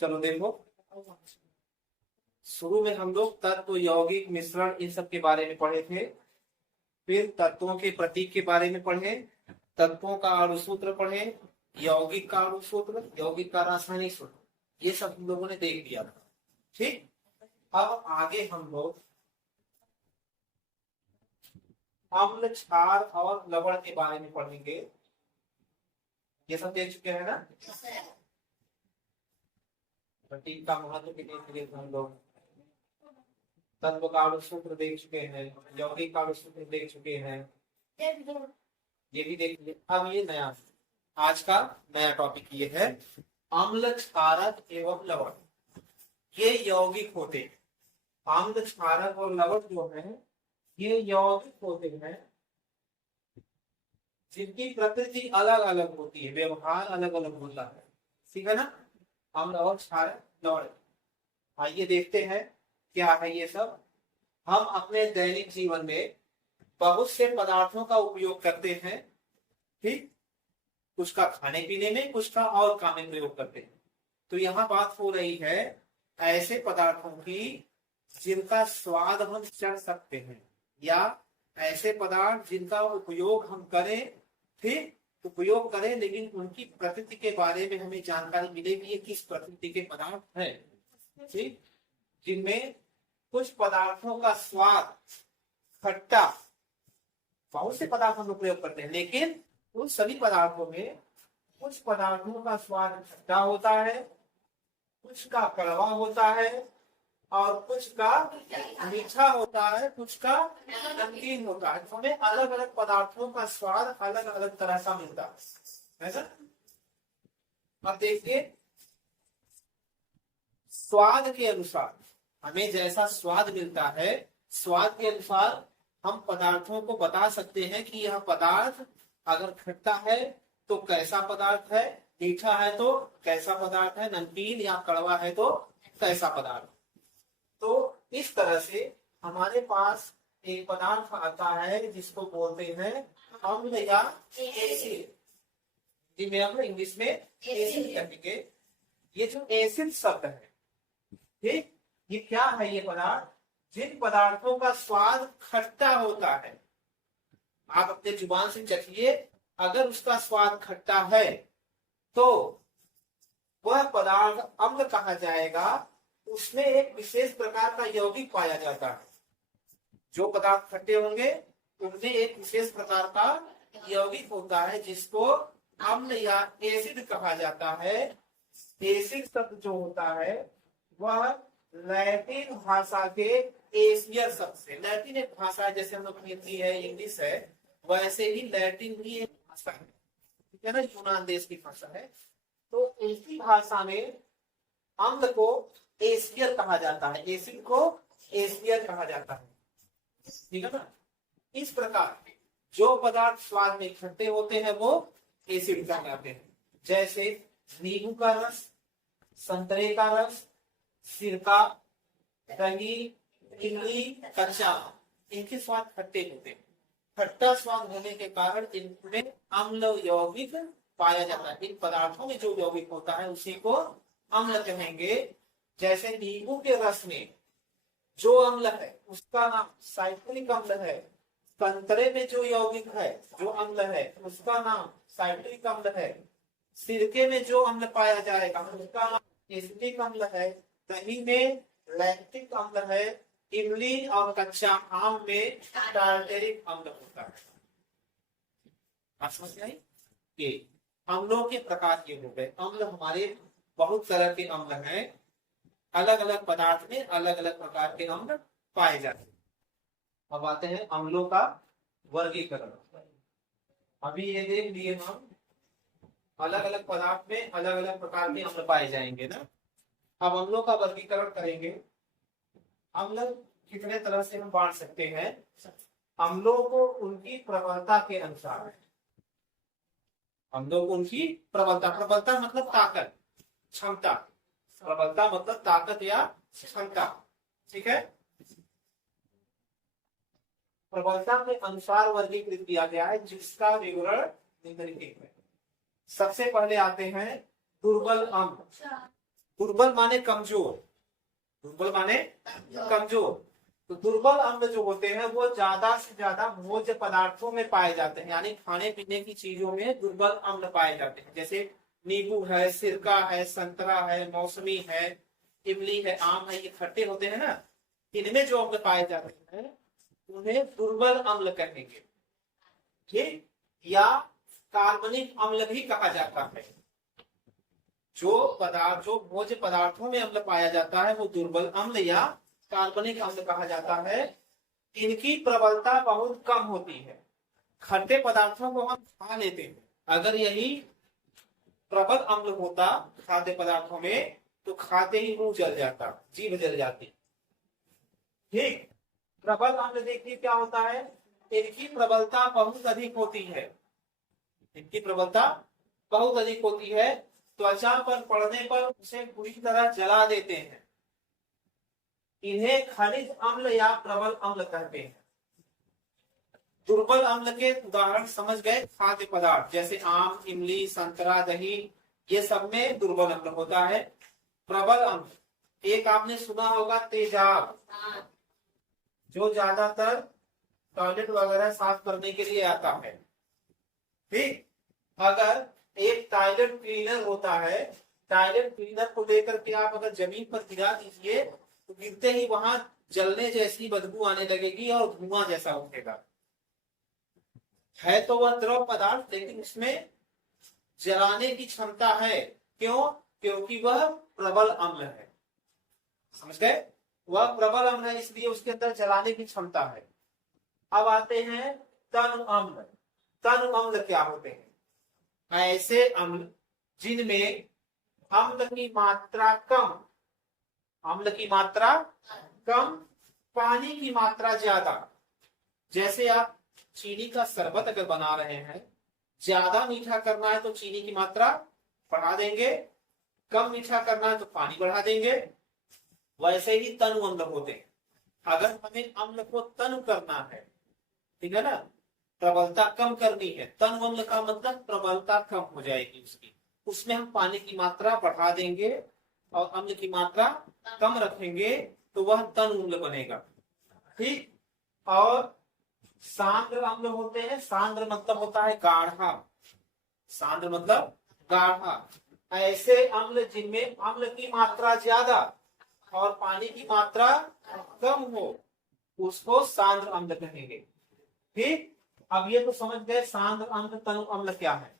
चलो देखो, शुरू में हम लोग तत्व, यौगिक, मिश्रण इन सब के बारे में पढ़े थे। फिर तत्वों के प्रतीक के बारे में पढ़े, तत्वों का अणुसूत्र पढ़े, यौगिक का अणुसूत्र, यौगिक का रासायनिक सूत्र, ये सब हम लोगों ने देख लिया था। ठीक, अब आगे हम लोग अम्ल, क्षार और लवण के बारे में पढ़ेंगे। ये सब देख चुके हैं ना। प्रतीक का महत्व भी देख लिए हम लोग, तत्व का अणुसूत्र देख चुके हैं, यौगिक का अणुसूत्र देख चुके हैं, ये भी देख लिए। अब ये नया, आज का नया टॉपिक ये है अम्ल, क्षारक एवं लवण। ये यौगिक होते हैं। अम्ल, क्षारक और लवण जो है ये यौगिक होते हैं जिनकी प्रकृति अलग अलग होती है, व्यवहार अलग अलग होता है। ठीक है ना। अम्ल और क्षारक, लवण, आइए देखते हैं क्या है ये सब। हम अपने दैनिक जीवन में बहुत से पदार्थों का उपयोग करते हैं। ठीक, कुछ का खाने पीने में, कुछ का और काम में प्रयोग करते हैं। तो यहाँ बात हो रही है ऐसे पदार्थों की जिनका स्वाद हम चख सकते हैं, या ऐसे पदार्थ जिनका उपयोग हम करें, ठीक, उपयोग करें, लेकिन उनकी प्रकृति के बारे में हमें जानकारी मिलेगी ये किस प्रकृति के पदार्थ है। ठीक, जिनमें कुछ पदार्थों का स्वाद खट्टा, बहुत से पदार्थ हम लोग प्रयोग करते हैं, लेकिन उन सभी पदार्थों में कुछ पदार्थों का स्वाद खट्टा होता है, कुछ का कड़वा होता है, और कुछ का मीठा होता है, कुछ का नमकीन होता है। हमें अलग अलग पदार्थों का स्वाद अलग अलग तरह का मिलता है, ऐसा। अब देखिए, स्वाद के अनुसार हमें जैसा स्वाद मिलता है, स्वाद के अनुसार हम पदार्थों को बता सकते हैं कि यह पदार्थ अगर खट्टा है तो कैसा पदार्थ है, मीठा है तो कैसा पदार्थ है, नमकीन या कड़वा है तो कैसा पदार्थ। तो इस तरह से हमारे पास एक पदार्थ आता है जिसको बोलते हैं अम्ल या एसिड। हिंदी में अम्ल, इंग्लिश में एसिड कहेंगे। ये जो एसिड शब्द है, ठीक, ये क्या है? ये पदार्थ जिन पदार्थों का स्वाद खट्टा होता है, आप अपने जुबान से चखिए, अगर उसका स्वाद खट्टा है तो वह पदार्थ अम्ल कहा जाएगा। उसमें एक विशेष प्रकार का यौगिक पाया जाता है। जो पदार्थ खट्टे होंगे उनमें एक विशेष प्रकार का यौगिक होता है जिसको अम्ल या एसिड कहा जाता है। एसिड शब्द जो होता है वह लैटिन भाषा के एसियर शब्द से, लैटिन एक भाषा है, जैसे हम लोग हिंदी है, इंग्लिश है, वैसे ही लैटिन भी एक भाषा है, ठीक है ना, यूनान देश की भाषा है। तो इसी भाषा में अम्ल को एसियर कहा जाता है, एसिड को एसियर कहा जाता है, ठीक है ना। इस प्रकार जो पदार्थ स्वाद में खट्टे होते हैं वो एसिड कहलाते हैं। जैसे नींबू का रस, संतरे का रस, सिरका, दही, इमली, कच्चा, इनके स्वाद खट्टे होते हैं। खट्टा स्वाद होने के कारण इनमें अम्ल यौगिक पाया जाता है। इन पदार्थों में जो यौगिक होता है उसी को अम्ल कहेंगे। जैसे नींबू के रस में जो अम्ल है उसका नाम साइट्रिक अम्ल है। संतरे में जो यौगिक है, जो अम्ल है, उसका नाम साइट्रिक अम्ल है। सिरके में जो अम्ल पाया जाएगा उसका नाम एसिटिक अम्ल है। दही में लैक्टिक अम्ल है। इमली और कच्चा आम में टार्टेरिक अम्ल होता है। आप समझ गए? ये अम्लों के प्रकार ये हो गए। अम्ल हमारे बहुत तरह के अम्ल हैं, अलग अलग पदार्थ में अलग अलग प्रकार के अम्ल पाए जाते हैं। अब आते हैं अम्लों का वर्गीकरण। अभी ये देख लिए हम, अलग अलग पदार्थ में अलग अलग प्रकार के अम्ल पाए जाएंगे ना। अब अम्लों का वर्गीकरण करेंगे। अम्ल कितने तरह से हम बांट सकते हैं? अम्लों को उनकी प्रबलता के अनुसार, अम्लों को उनकी प्रबलता, प्रबलता मतलब ताकत, क्षमता, प्रबलता मतलब ताकत या क्षमता, ठीक है। प्रबलता के अनुसार वर्गीकृत किया गया है, जिसका विवरण निम्नलिखित है। सबसे पहले आते हैं दुर्बल अम्ल। दुर्बल माने कमजोर, दुर्बल माने कमजोर। तो दुर्बल अम्ल जो होते हैं वो ज्यादा से ज्यादा भोज्य पदार्थों में पाए जाते हैं, यानी खाने पीने की चीजों में दुर्बल अम्ल पाए जाते हैं। जैसे नींबू है, सिरका है, संतरा है, मौसमी है, इमली है, आम है, ये खट्टे होते हैं ना, इनमें जो अम्ल पाए जाते हैं उन्हें दुर्बल अम्ल कहेंगे। ठीक, या कार्बनिक अम्ल भी कहा जाता है। जो भोज्य पदार्थों में अम्ल पाया जाता है वो दुर्बल अम्ल या कार्बनिक अम्ल कहा जाता है। इनकी प्रबलता बहुत कम होती है। खट्टे पदार्थों को हम खा लेते हैं, अगर यही प्रबल अम्ल होता खाद्य पदार्थों में तो खाते ही मुंह जल जाता, जीभ जल जाती। ठीक, प्रबल अम्ल देखिए क्या होता है, इनकी प्रबलता बहुत अधिक होती है, इनकी प्रबलता बहुत अधिक होती है। त्वचा पर पड़ने पर उसे पूरी तरह जला देते हैं। इन्हें खनिज अम्ल या प्रबल अम्ल कहते हैं। दुर्बल अम्ल के उदाहरण समझ गए, खाद्य पदार्थ जैसे आम, इमली, संतरा, दही, ये सब में दुर्बल अम्ल होता है। प्रबल अम्ल, एक आपने सुना होगा तेजाब, जो ज्यादातर टॉयलेट वगैरह साफ करने के लिए आता है। ठीक, अगर एक टॉयलेट क्लीनर होता है, टॉयलेट क्लीनर को लेकर के आप अगर जमीन पर गिरा दीजिए तो गिरते ही वहां जलने जैसी बदबू आने लगेगी और धुआं जैसा उठेगा। है तो वह द्रव पदार्थ, लेकिन उसमें जलाने की क्षमता है। क्यों? क्योंकि वह प्रबल अम्ल है। समझ गए? वह प्रबल अम्ल है, इसलिए उसके अंदर जलाने की क्षमता है। अब आते हैं तनु अम्ल। तनु अम्ल क्या होते हैं? ऐसे अम्ल जिनमें अम्ल की मात्रा कम, अम्ल की मात्रा कम, पानी की मात्रा ज्यादा। जैसे आप चीनी का शरबत अगर बना रहे हैं, ज्यादा मीठा करना है तो चीनी की मात्रा बढ़ा देंगे, कम मीठा करना है तो पानी बढ़ा देंगे। वैसे ही तनु अम्ल होते हैं। अगर हमें अम्ल को तनु करना है, ठीक है ना, प्रबलता कम करनी है, तनु अम्ल का मतलब प्रबलता कम हो जाएगी उसकी, उसमें हम पानी की मात्रा बढ़ा देंगे और अम्ल की मात्रा कम रखेंगे तो वह तनु अम्ल बनेगा। ठीक, और सांद्र अम्ल होते हैं। सांद्र मतलब होता है गाढ़ा, सांद्र मतलब गाढ़ा। ऐसे अम्ल जिनमें अम्ल की मात्रा ज्यादा और पानी की मात्रा कम हो उसको सांद्र अम्ल कहेंगे। ठीक, अब ये तो समझ गए सांद्र अम्ल तनु अम्ल क्या है।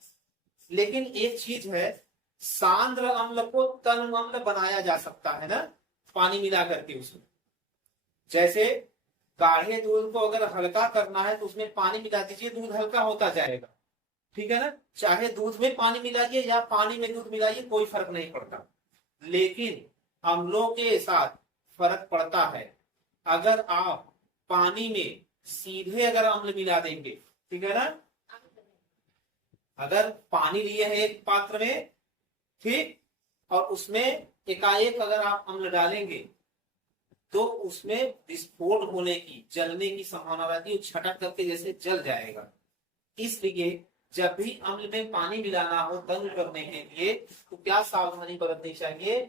लेकिन एक चीज है, सांद्र अम्ल को तनु अम्ल बनाया जा सकता है ना, पानी मिला करके उसमें। जैसे गाढ़े दूध को अगर हल्का करना है तो उसमें पानी मिला दीजिए, दूध हल्का होता जाएगा। ठीक है ना, चाहे दूध में पानी मिलाइए या पानी में दूध मिलाइए, कोई फर्क नहीं पड़ता। लेकिन अम्लों के साथ फर्क पड़ता है। अगर आप पानी में सीधे अगर अम्ल मिला देंगे, ठीक है ना, अगर पानी लिए है एक पात्र में, ठीक, और उसमें एकाएक अगर आप अम्ल डालेंगे तो उसमें विस्फोट होने की, जलने की संभावना रहती है, छटक करके जैसे जल जाएगा। इसलिए जब भी अम्ल में पानी मिलाना हो तनु करने के लिए तो क्या सावधानी बरतनी चाहिए?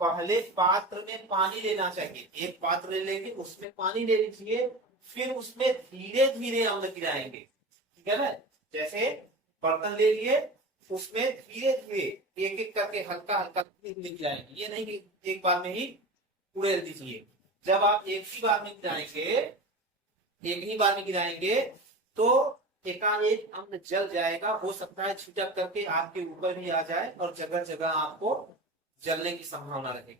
पहले पात्र में पानी लेना चाहिए, एक पात्र ले लेंगे उसमें पानी ले लीजिए, फिर उसमें धीरे धीरे अम्ल गिराएंगे। ठीक है ना, जैसे बर्तन ले लिए, उसमें धीरे धीरे एक एक करके हल्का हल्का गिराएंगे। ये नहीं कि एक बार में ही उड़ेल दीजिए। जब आप एक ही बार में गिराएंगे तो एकाएक अम्ल जल जाएगा। हो सकता है छिटक करके आपके ऊपर भी आ जाए और जगह जगह आपको जलने की संभावना रहेगी।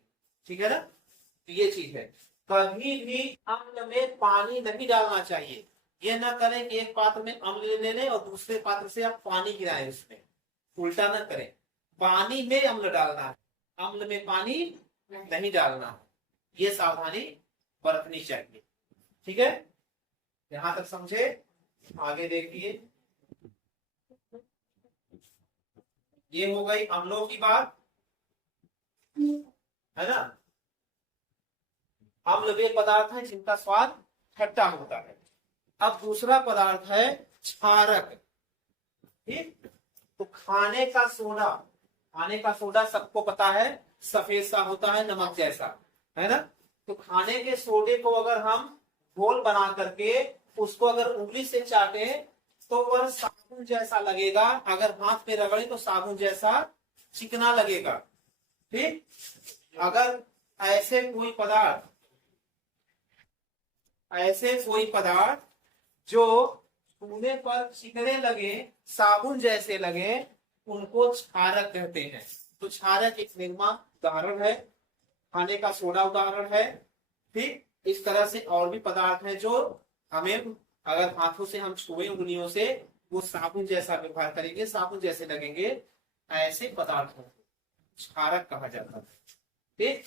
ठीक है ना, तो ये चीज है। कभी भी अम्ल में पानी नहीं डालना चाहिए। ये ना करें कि एक पात्र में अम्ल ले लें और दूसरे पात्र से आप पानी गिराएं, उसमें उल्टा ना करें। पानी में अम्ल डालना है, अम्ल में पानी नहीं डालना। ये सावधानी बरतनी चाहिए। ठीक है, यहां तक समझे? आगे देखिए, ये हो गई अम्लों की बात, है ना। अम्ल वे पदार्थ हैं जिनका स्वाद खट्टा होता है। अब दूसरा पदार्थ है क्षारक। ठीक, तो खाने का सोडा सबको पता है सफेद सा होता है, नमक जैसा, है ना। तो खाने के सोडे को अगर हम घोल बना करके उसको अगर उंगली से चाटे तो वह साबुन जैसा लगेगा, अगर हाथ में रगड़े तो साबुन जैसा चिकना लगेगा। ठीक, अगर ऐसे कोई पदार्थ जो छूने पर चिकने लगे, साबुन जैसे लगे, उनको क्षारक कहते हैं। तो क्षारक एक निरमा उदाहरण है, खाने का सोडा उदाहरण है। ठीक, इस तरह से और भी पदार्थ हैं जो हमें अगर हाथों से हम छुए उंगलियों से, वो साबुन जैसा व्यवहार करेंगे, साबुन जैसे लगेंगे, ऐसे पदार्थों को क्षारक कहा जाता है। ठीक,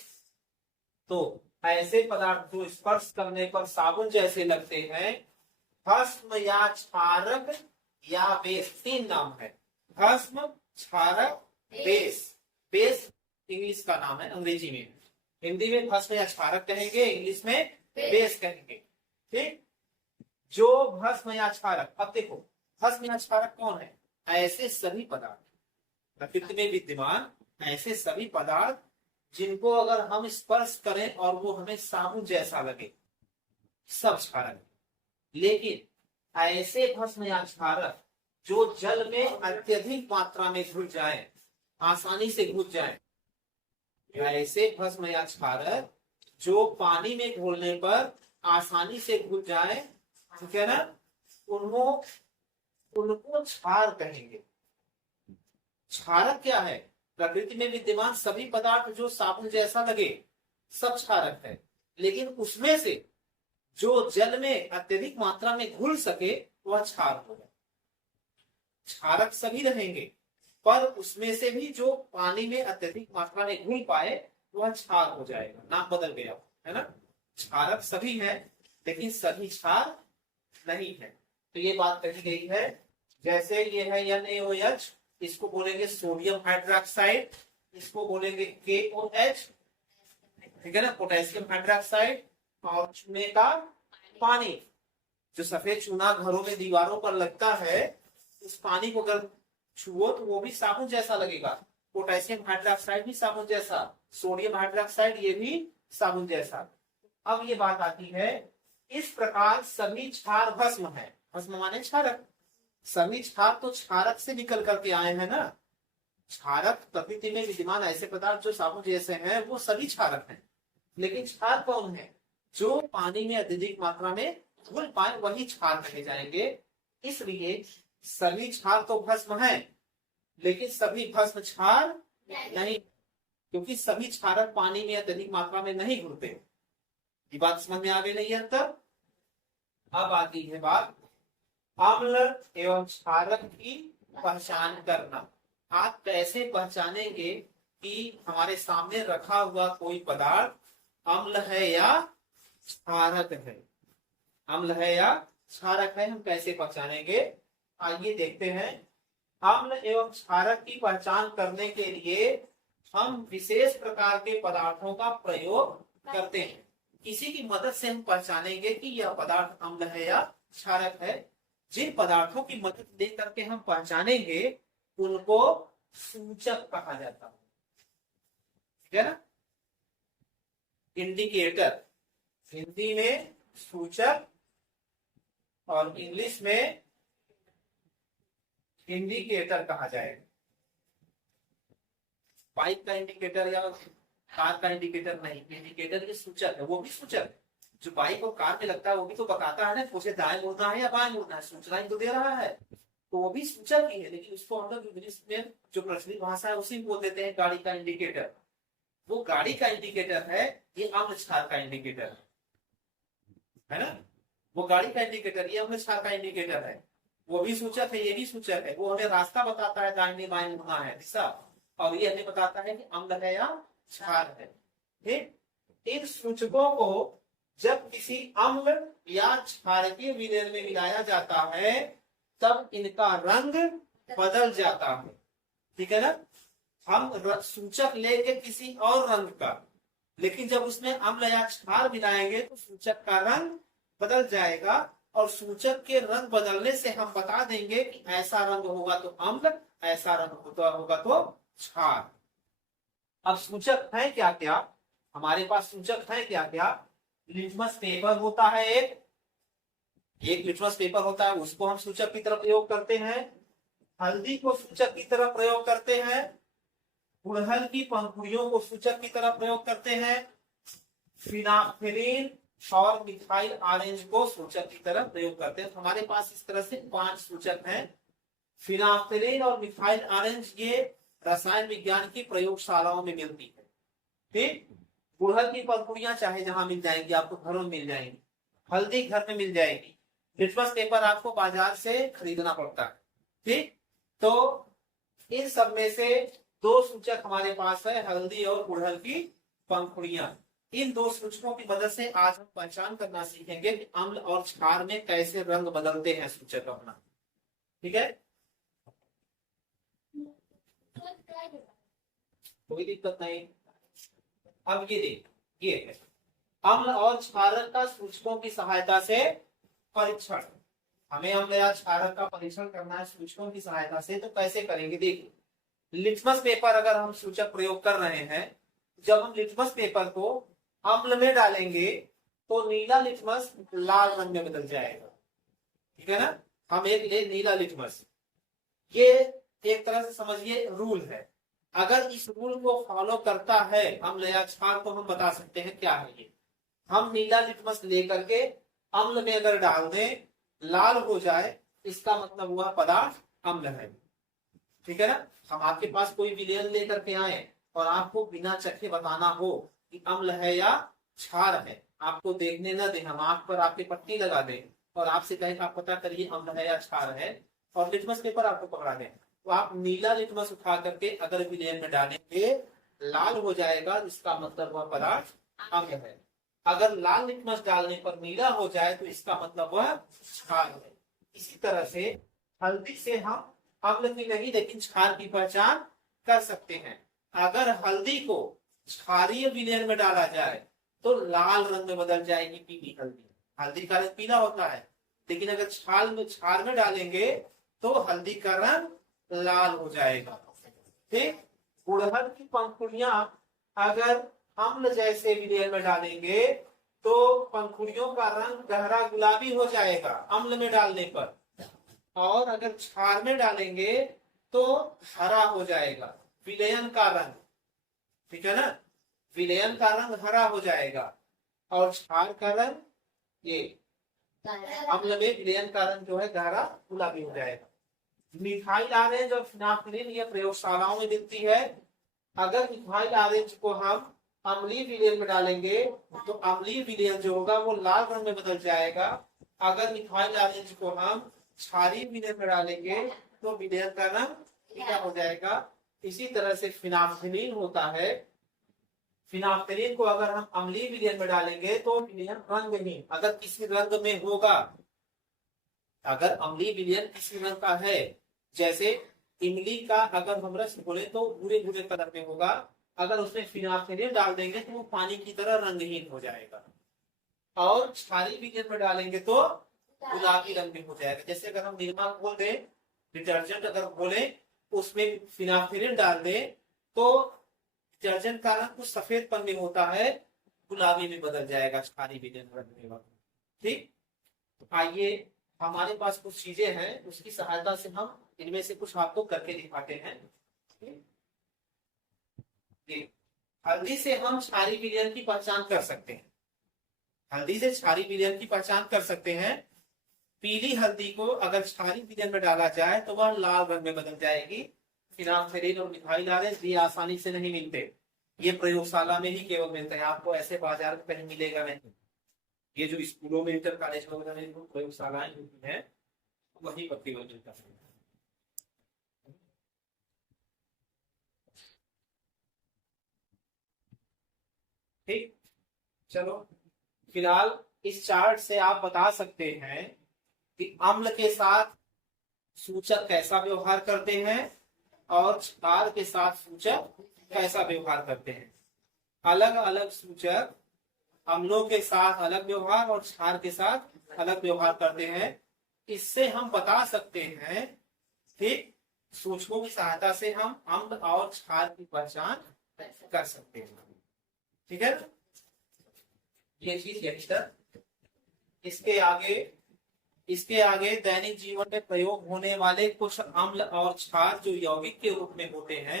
तो ऐसे पदार्थ जो स्पर्श करने पर साबुन जैसे लगते हैं, भस्म या क्षारक या बेस, 3 नाम है। भस्म, क्षारक, बेस। बेस इंग्लिश का नाम है, अंग्रेजी में। हिंदी में भस्म या क्षारक कहेंगे, इंग्लिश में बेस कहेंगे। ठीक, जो भस्म या क्षारक, अब देखो भस्म या क्षारक कौन है? ऐसे सभी पदार्थ, प्रकृति में विद्यमान ऐसे सभी पदार्थ जिनको अगर हम स्पर्श करें और वो हमें साबुन जैसा लगे, सब क्षारक। लेकिन ऐसे भस्म या क्षारक जो जल में अत्यधिक मात्रा में घुल जाए, आसानी से घुल जाए, ऐसे भस्म या क्षारक जो पानी में घोलने पर आसानी से घुल जाए, ठीक है ना, उनको क्षार कहेंगे। क्षारक क्या है? प्रकृति में विद्यमान सभी पदार्थ जो साबुन जैसा लगे, सब क्षारक है। लेकिन उसमें से जो जल में अत्यधिक मात्रा में घुल सके वह क्षार होगा। क्षारक सभी रहेंगे, पर उसमें से भी जो पानी में अत्यधिक मात्रा में घुल पाए वह क्षार हो जाएगा। नाम बदल गया, है ना। क्षारक सभी है लेकिन सभी क्षार नहीं है। तो ये बात कही गई है। जैसे ये है NaOH, इसको बोलेंगे सोडियम हाइड्रोक्साइड, इसको बोलेंगे KOH, ठीक है ना, पोटेशियम हाइड्रोक्साइड। और चूने का पानी, जो सफेद चूना घरों में दीवारों पर लगता है, उस पानी को अगर छुओ तो वो भी साबुन जैसा लगेगा। पोटेशियम हाइड्रोक्साइड भी साबुन जैसा, सोडियम हाइड्रोक्साइड ये भी साबुन जैसा। अब ये बात आती है, इस प्रकार सभी क्षार भस्म है। भस्म माने क्षारक, सभी क्षार तो क्षारक से निकल करके आए हैं ना। क्षारक प्रकृति में विद्यमान ऐसे पदार्थ जो साबुन जैसे हैं, वो सभी क्षारक हैं। लेकिन क्षार कौन है? जो पानी में अत्यधिक मात्रा में घुल पाए वही क्षार कहे जाएंगे। इसलिए सभी क्षार तो भस्म है, लेकिन सभी भस्म क्षार नहीं, क्योंकि सभी क्षारक पानी में अत्यधिक मात्रा में नहीं घुलते। ये बात समझ में आ गई नहीं है तब? अब आती है बात अम्ल एवं क्षारक की पहचान करना। आप कैसे पहचानेंगे कि हमारे सामने रखा हुआ कोई पदार्थ अम्ल है या क्षारक है? अम्ल है या क्षारक है, हम कैसे पहचानेंगे? आइए देखते हैं। अम्ल एवं क्षारक की पहचान करने के लिए हम विशेष प्रकार के पदार्थों का प्रयोग करते हैं। किसी की मदद से हम पहचानेंगे कि यह पदार्थ अम्ल है या क्षारक है। जिन पदार्थों की मदद लेकर के हम पहचानेंगे उनको सूचक कहा जाता है, ठीक है ना। इंडिकेटर हिंदी में सूचक और इंग्लिश में इंडिकेटर कहा जाएगा। बाइक का इंडिकेटर या कार का इंडिकेटर नहीं, इंडिकेटर ये सूचक है। वो भी सूचक है जो बाइक और कार में लगता है, वो भी तो बताता है ना उसे दाएं मुड़ना है या बाएं मुड़ना है, सूचना ही तो दे रहा है। तो वो भी सूचक ही है, लेकिन उसको हम लोग इंग्लिश में जो प्रचलित भाषा है उसी बोल देते हैं गाड़ी का इंडिकेटर। वो गाड़ी का इंडिकेटर है, ये अम्ल क्षार का इंडिकेटर है ना। वो गाड़ी का इंडिकेटर, ये अम्ल क्षार का इंडिकेटर है। वो भी सूचक है, ये भी सूचक है। वो हमें रास्ता बताता है, दाहिने बाएं मुड़ना है दिशा, और ये हमें बताता है कि अम्ल है या क्षार है। ठीक, इन सूचकों को जब किसी अम्ल या क्षारकीय विलयन में मिलाया जाता है तब इनका रंग बदल जाता है, ठीक है ना। हम सूचक लेंगे किसी और रंग का, लेकिन जब उसमें अम्ल या क्षार मिलाएंगे तो सूचक का रंग बदल जाएगा, और सूचक के रंग बदलने से हम बता देंगे कि ऐसा रंग होगा तो अम्ल, ऐसा रंग होगा तो क्षार। अब सूचक है क्या क्या, हमारे पास सूचक है क्या क्या, लिटमस पेपर होता है, एक लिटमस पेपर होता है, उसको हम सूचक की तरफ प्रयोग करते हैं। हल्दी को सूचक की तरफ प्रयोग करते हैं। गुड़हल की पंखुड़ियों को सूचक की तरफ प्रयोग करते हैं। फिनाफ्थलीन और मिथाइल ऑरेंज को सूचक की तरफ प्रयोग करते हैं। हमारे पास इस तरह से 5 सूचक हैं। फिनाफ्थलीन और मिथाइल ऑरेंज ये रसायन विज्ञान की प्रयोगशालाओं में मिलती है। ठीक, गुड़हल की पंखुड़ियां चाहे जहां मिल जाएंगी, आपको घरों में मिल जाएंगी, हल्दी घर में मिल जाएगी, लिटमस पेपर आपको बाजार से खरीदना पड़ता है। ठीक, तो इन सब में से 2 सूचक हमारे पास है, हल्दी और गुड़हल की पंखुड़ियां। इन 2 सूचकों की मदद से आज हम पहचान करना सीखेंगे कि अम्ल और क्षार में कैसे रंग बदलते हैं सूचक अपना। ठीक है, कोई दिक्कत नहीं। अब ये देख, ये है अम्ल और क्षारक का सूचकों की सहायता से परीक्षण। हमें अम्ल या क्षारक का परीक्षण करना है सूचकों की सहायता से, तो कैसे करेंगे देखिए। लिटमस पेपर अगर हम सूचक प्रयोग कर रहे हैं, जब हम लिटमस पेपर को अम्ल में डालेंगे तो नीला लिटमस लाल रंग में बदल जाएगा। ठीक है ना, हम एक ले नीला लिटमस, ये एक तरह से समझिए रूल है। अगर इस रूल को फॉलो करता है अम्ल या क्षार तो हम बता सकते हैं क्या है ये। हम नीला लिटमस लेकर के अम्ल में अगर डाल दें, लाल हो जाए, इसका मतलब वह पदार्थ अम्ल है। ठीक है ना, हम आपके पास कोई विलयन लेकर के आए और आपको बिना चखे बताना हो कि अम्ल है या क्षार है, आपको देखने न दे, हम आंख पर आपके पट्टी लगा दें और आपसे कहें आप पता करिए अम्ल है या क्षार है, और लिटमस पेपर आपको पकड़ा दें, तो आप नीला लिटमस उठा करके अगर विलयन में डालेंगे, लाल हो जाएगा, इसका मतलब वह पदार्थ अम्ल है। अगर लाल लिटमस डालने पर नीला हो जाए तो इसका मतलब वह क्षार है। इसी तरह से हल्दी से हम अम्ल की नहीं लेकिन क्षार की पहचान कर सकते हैं। अगर हल्दी को क्षारीय विलयन में डाला जाए तो लाल रंग में बदल जाएगी पीली हल्दी। हल्दी का रंग पीला होता है, लेकिन अगर क्षार में डालेंगे तो हल्दी का रंग लाल हो जाएगा। ठीक, गुड़हल की पंखुड़ियां अगर अम्ल जैसे विलयन में डालेंगे तो पंखुड़ियों का रंग गहरा गुलाबी हो जाएगा अम्ल में डालने पर, और अगर क्षार में डालेंगे तो हरा हो जाएगा विलयन का रंग। ठीक है ना, विलयन का रंग हरा हो जाएगा और क्षार का रंग, ये अम्ल में विलयन का रंग जो है गहरा गुलाबी हो जाएगा। मिथाइल ऑरेंज और फिनाफ्थलीन ये प्रयोगशालाओं में मिलती है। अगर मिथाइल ऑरेंज को हम अम्लीय विलयन में डालेंगे तो अम्लीय विलयन जो होगा वो लाल रंग में बदल जाएगा। अगर मिथाइल ऑरेंज को हम क्षारीय विलयन में डालेंगे तो विलयन का रंग पीला हो जाएगा। इसी तरह से फिनाफ्थलीन होता है, फिनाफ्थलीन को अगर हम अम्लीय विलयन में डालेंगे तो विलयन रंगहीन, अगर किसी रंग में होगा, अगर अम्लीय विलयन किसी रंग का है, जैसे इमली का अगर हम रस घोले तो भूरे भूरे कलर में होगा, अगर उसमें फिनाफ्थलीन डाल देंगे तो वो पानी की तरह रंगहीन हो जाएगा, और क्षारीय विलयन में डालेंगे तो गुलाबी रंग में हो जाएगा। जैसे अगर हम निरमा घोल दें, डिटर्जेंट अगर घोले उसमें फिनाफ्थलीन डाल दें तो डिटर्जेंट का रंग कुछ सफेदपन में होता है, गुलाबी में बदल जाएगा क्षारीय विलयन रंग में। ठीक, तो आइए हमारे पास कुछ चीजें हैं, उसकी सहायता से हम इनमें से कुछ आपको करके दिखाते हैं। हल्दी से हम क्षारीय विलयन की पहचान कर सकते हैं, हल्दी से क्षारीय विलयन की पहचान कर सकते हैं। पीली हल्दी को अगर क्षारीय विलयन में डाला जाए तो वह लाल रंग में बदल जाएगी। फिनाफ्थलीन और मिथाइल ऑरेंज ये आसानी से नहीं मिलते, ये प्रयोगशाला में ही केवल मिलते हैं, आपको ऐसे बाजार में कहीं मिलेगा नहीं। ये जो स्कूलों में इंटर कॉलेज वगैरह में प्रयोगशालाएं होती हैं वही पर केवल मिलता है। ठीक, चलो फिलहाल इस चार्ट से आप बता सकते हैं कि अम्ल के साथ सूचक कैसा व्यवहार करते हैं और क्षार के साथ सूचक कैसा व्यवहार करते हैं। अलग अलग सूचक अम्लों के साथ अलग व्यवहार और क्षार के साथ अलग व्यवहार करते हैं। इससे हम बता सकते हैं, ठीक, सूचकों की सहायता से हम अम्ल और क्षार की पहचान कर सकते हैं। ठीक है ना, ये चीज यंगस्टर। इसके आगे दैनिक जीवन में प्रयोग होने वाले कुछ अम्ल और क्षार जो यौगिक के रूप में होते हैं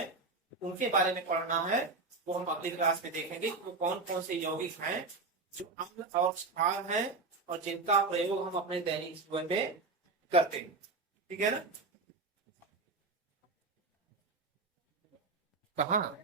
उनके बारे में पढ़ना है। वो हम अगली क्लास में देखेंगे कि वो कौन कौन से यौगिक हैं जो अम्ल और क्षार हैं और जिनका प्रयोग हम अपने दैनिक जीवन में करते हैं। ठीक है ना, कहाँ